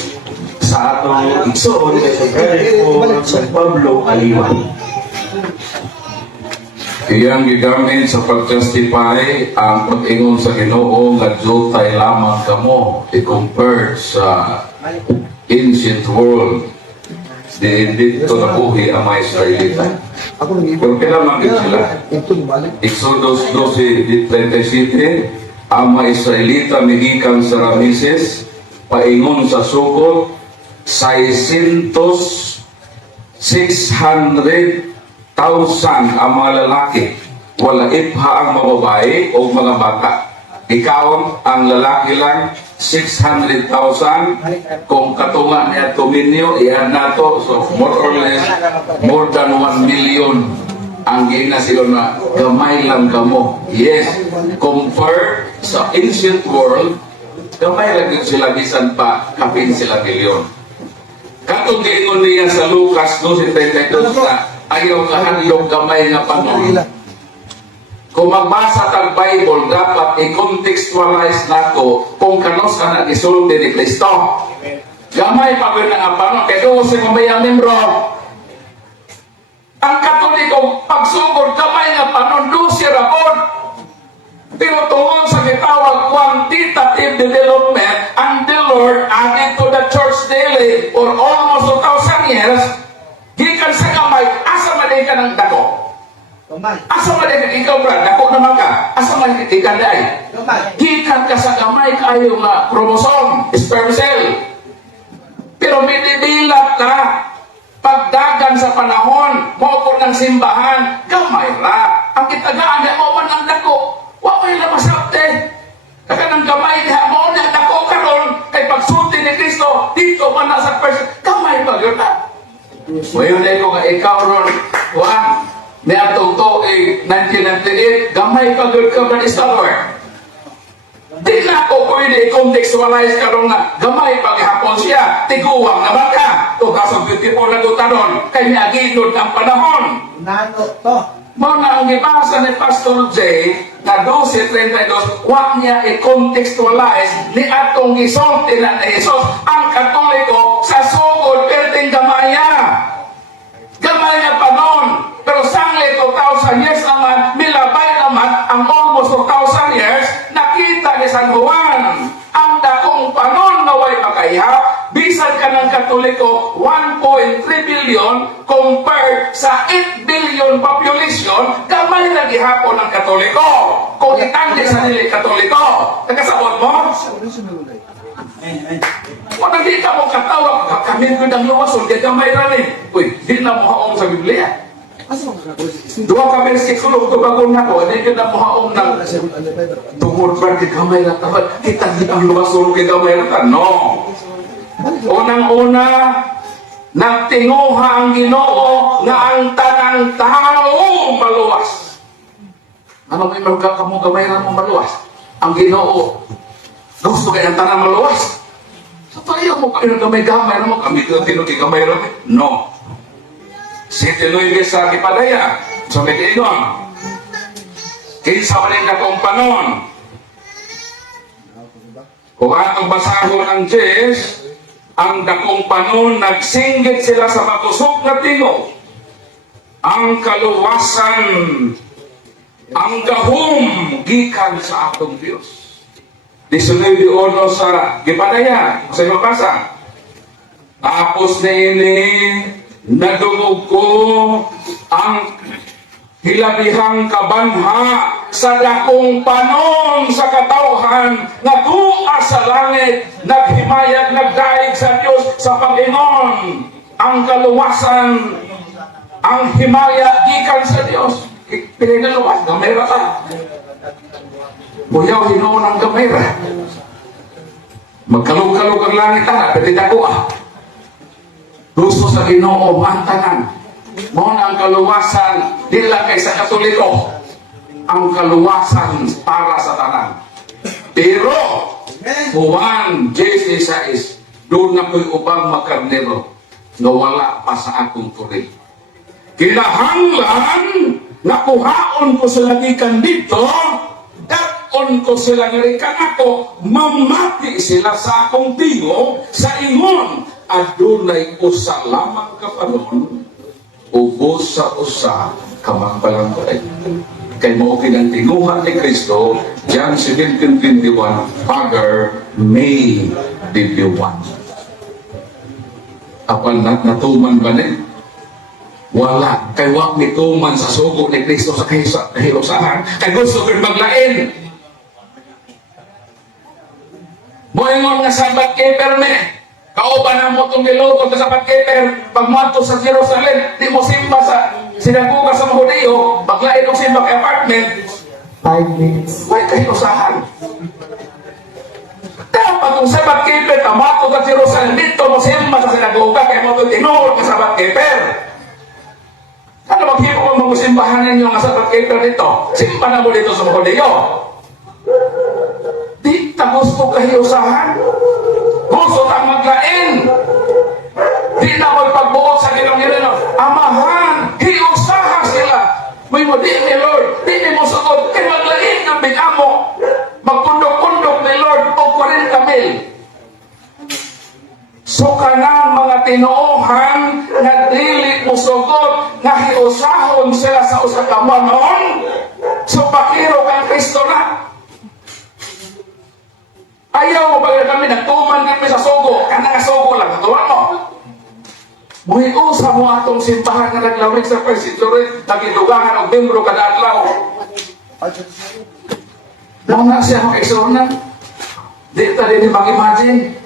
sa atong igsoon kay sa Brother Paul sa Pablo Aliwan. Iyang gigamit sa pag-justify ang pag-ingon sa Ginoo nga jutay lamang kamo i-compare sa ancient world. Hindi ito nabuhi ang mga Israelita. Ako nang Pero pinamangkin sila. Ito balik. Exodus 12:37, ang mga Israelita migikan sa Rameses, paingon sa Sukot, 600,000 ang mga lalaki, wala ipha ang mga babae o mga bata. Ikaw ang lalaki lang, 600,000. Kung katunga niya tuminyo, iyan nato, so more or less, more than 1 million ang gina sila na gamay lang kamo. Yes, compare sa ancient world, gamay lang din sila, bisan pa kapin sila milyon. Katong giingon niya sa Lucas 12:32 na ayaw kahadlok gamay nga panahon. Kung magbasa tag Bible, dapat i-contextualize nato kung kanos ka nag-isulti ni Kristo. Gamay pa rin nga panahon, kaya doon sa mga membro, ang Katoliko, pagsugod gamay nga panahon, doon si Rabon. Pero tungkol sa gitawag quantitative development, and the Lord added to the church daily for almost 2,000 years, gikan sa gamay, asa man ka ng dako. Asa man ka ikaw, Brad, dako naman ka. Asa man ka dahil. Gikan ka sa gamay kayo nga chromosome, sperm cell. Pero minidilat ka, pagdagan sa panahon, maupod ng simbahan, gamay ra. Ang kitagaan na mo man ang dako. Wapay na masapte. Kaya ng gamay niya, mo na dako karon kay pagsulti ni Kristo, dito man nasa person, gamay pa yun na. Ngayon ko nga ikaw ron, may atong to 1998, gamay pa yun ka na istalwer. Di na ako pwede i-contextualize ka ron nga, gamay pa gihapon siya, tiguwang naman ka. 2024 na dutaron, kay may aginod ang panahon. Nano to. Muna ang gibasa ni Pastor J na 12:32, wag niya i-contextualize ni atong gisulti na ni Jesus ang Katoliko sa sugod perting gamaya. Gamaya pa noon, pero sangli 2,000 years naman, milabay naman ang almost 2,000 years, nakita ni San Juan ang dakong panon na way makayha, bisan ka ng Katoliko 1.3 billion compared sa 8 billion population, gamay na gihapon ng Katoliko. Kung itanggi sa nila Katoliko, nagkasabot mo? Kung hindi ka mo katawag, kami ko ng luwason, kaya gamay rin eh. Uy, di na mo haong sa Biblia. Dua ka versikulo ito bago na ko, hindi ka na mo haong ng tungod ba kay gamay na tawag, kita di ang luwason kay gamay na tawag. No. Unang-una, nagtinguha ang Ginoo nga ang tanang tao maluwas. Ano may mga kamo gamay na mo maluwas? Ang Ginoo, gusto kayo ang tanang maluwas? So tayo mo kayo gamay-gamay na mo, kami tinukigamay na mo? No. Si Tinuy sa Kipadaya, sa Medinon, kinsa man yung kakong panon. Kung atong basahon ang Diyos, ang dakong panon, nagsinggit sila sa matusok na tingo. Ang kaluwasan, ang gahom, gikan sa atong Diyos. 19:1 sa Gipadaya, sa mabasa. Tapos na ini, nadungog ko ang hilabihang kabanha sa dakong panon sa katawhan nga tuwa sa langit, naghimayag, nagdaig sa Diyos sa Panginoon. Ang kaluwasan, ang himaya gikan sa Diyos. Pininaluwas, gamera ta. Buyaw hinoon ang gamera. Magkalog-kalog ang langit ta, pwede dako ah. Gusto sa Ginoo ang tanan. Mo ang kaluwasan dila kay sa Katoliko. Ang kaluwasan para sa tanan. Pero Juan 16:6 doon na ko'y ubang makarnero na wala pa sa akong turig. Kinahanglan nakuhaon ko sila gikan dito, dakon ko sila ngarikan ako, mamati sila sa akong tingo, sa ingon adunay usa lamang kapanon ubos sa usa kamangbalangay. Kay mo kinantinguhan ni Kristo, John 17:21, Father, may dibiwan. Apan natuman ba ni? Wala. Kay wak ni tuman sa sugo ni Kristo sa kahilusahan. Kay gusto ko maglain. Moingon nga sabat keeper ni. Kauban na mo itong niluto sa sabat keeper. Pag mato sa Jerusalem, di mo simba sa sinaguga sa mga Hudiyo, maglain o simba kay apartment. 5 minutes. May kahilusahan. Dapat kung sabat keeper, tamato sa Jerusalem, dito mo simba sa sinaguga kay mo itong tinulog sa sabat keeper. Ano maghipo ang mga simbahan ninyo nga sa pagkita nito? Simpa na mo dito sa mga Hudiyo. Di ta gusto kahiusahan. Gusto tang maglain. Di na mo'y pagbuot sa Ginoo. Amahan, hiusaha sila. May mo, di ni Lord, di ni mo sugod. Kaya maglain ng bigamo. Magkundok-kundok ni Lord o 40 mil. So kanang mga tinuohan na dili mo sugod nga hiusahon sila sa usa ka manon, so pakiro kang Kristo na. Ayaw mo ba kami nagtuman kami sa sugo, kanang sugo lang, tuwa mo. Muhiusa mo atong simbahan nga naglawig sa Presidenture, nagidugangan og membro kada adlaw. Mga siya makaisunan, di ta din mag-imagine.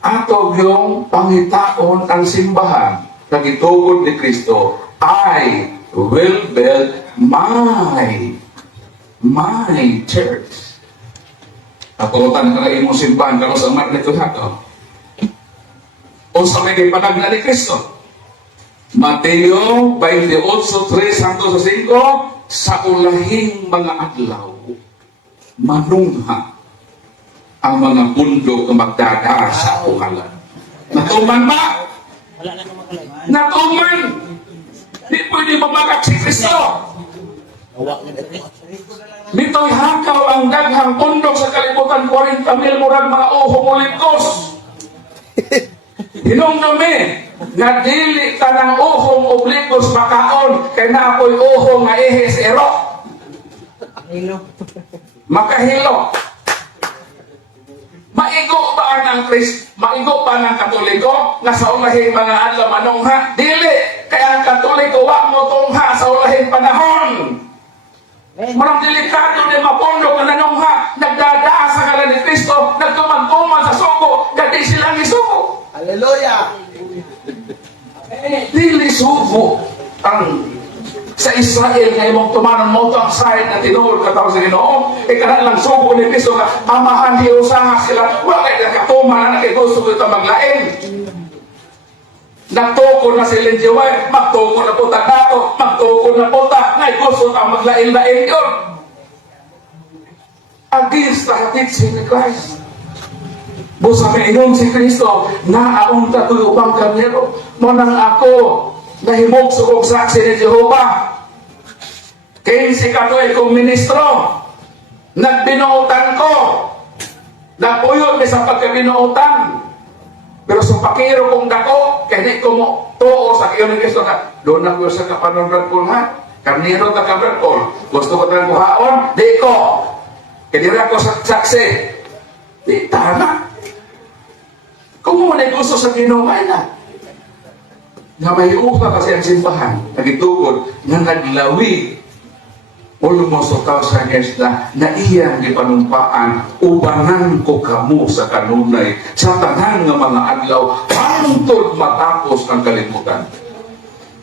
Ato yung pangitaon ang simbahan na gitugod ni Kristo, I will build my church. Nakutan ka na imong simbahan karon sa mat nito hato. O sa may panagna ni Kristo. Mateo 28:3-5, sa ulahing mga adlaw, manungha ang mga mundo na magdada sa kungalan. Natuman ba? Wala na naman kalay. Natuman! Di pwede mabagak si Kristo. Awak na dito. Nito'y hakaw ang daghang pundok sa kalibutan, 40 mil murag mga uhong ulitos. Hinumdumi, nga dili ka ng uhong obligos makaon, kay na ako'y uhong nga ihis ero. Hello. Makahilo. Maigo ba ang maigo pa ng Katoliko na sa ulahing mga adlaw manungha? Dili! Kaya ang Katoliko wa mo tungha sa ulahing panahon. Marang delikado ni mapondok na nanungha, nagdadaa sa ngalan ni Kristo, nagtumagtuman sa suko, gadi silang isuko. Hallelujah! Dili suko ang sa Israel nga imong tumanon mo ang side na tinuod katawag sa Ginoo, kana lang sugo ni Kristo nga amahan hiusaha sila, wa kay nakatuman na kay gusto ko maglain. Nagtukod na sila Jiway, magtukod na puta dato, magtukod na puta, ngay gusto ka maglain-lain yun. Against the teaching ni Christ. Busa may inom si Kristo, naaunta to'y upang kamero, mo nang ako, nahimog sugog saksi ni Jehovah. Kaya si Katoy kong ministro, nagbinuutan ko, napuyon may sa pagkabinuutan. Pero sa pakiro kong dako, kaya di ko mo tuo sa kiyo ni Kristo na, doon na ko sa kapanunod ko ha, karniro ka kabrad gusto ko talang kuhaon, di ko. Kaya di ako saksi, di tama. Kung mo na gusto sa Ginoo na nga may upa kasi ang simbahan, nagitugod, nga naglawi almost 2,000 years na iyang gipanumpaan, ubanan ko kamo sa kanunay, sa tanan nga mga adlaw, hangtod matapos ang kalimutan.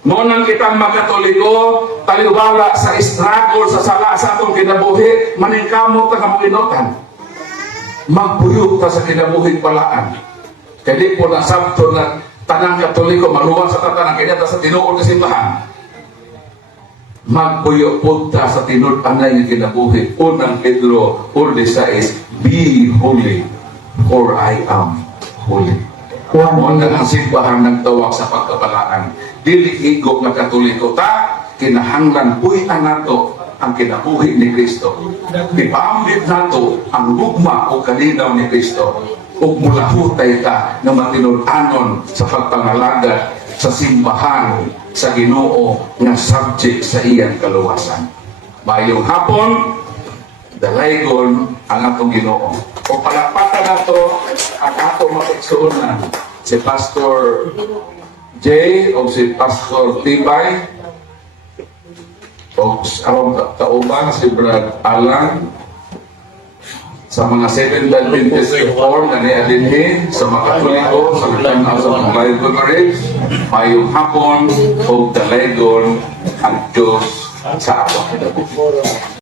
Munang kitang magkatoliko, taliwala sa struggle, sa sala sa atong kinabuhi, maningkamot na kamuinotan. Magbuyog ta sa kinabuhi palaan. Kaya di po na sabto na tanang katoliko, maluwag sa tatanang kaya sa tinuod na simbahan. Magpuyo punta sa tinud anay nga kinabuhi. Unang Pedro 4:16, be holy, for I am holy. Kung ang simbahan nagtawag sa pagkabalaan, dili higop na katoliko ta, kinahanglan puy-an nato ang kinabuhi ni Kristo. Ipamit nato ang lugma o kalinaw ni Kristo. Ug mulahutay ka na matinud-anon sa pagpangalaga sa simbahan sa Ginoo nga subject sa iyang kaluwasan. Mayong hapon, dalaygon ang atong Ginoo. O palakpakan nato ang atong mapigsuunan si Pastor J o si Pastor Tibay o ang kauban si Brad Alan sa mga 7 Adventist reform na niadinhin sa mga katoliko sa katanaw sa mga library, mayong hapon o dalaygon ang Diyos sa atong kinabuhi.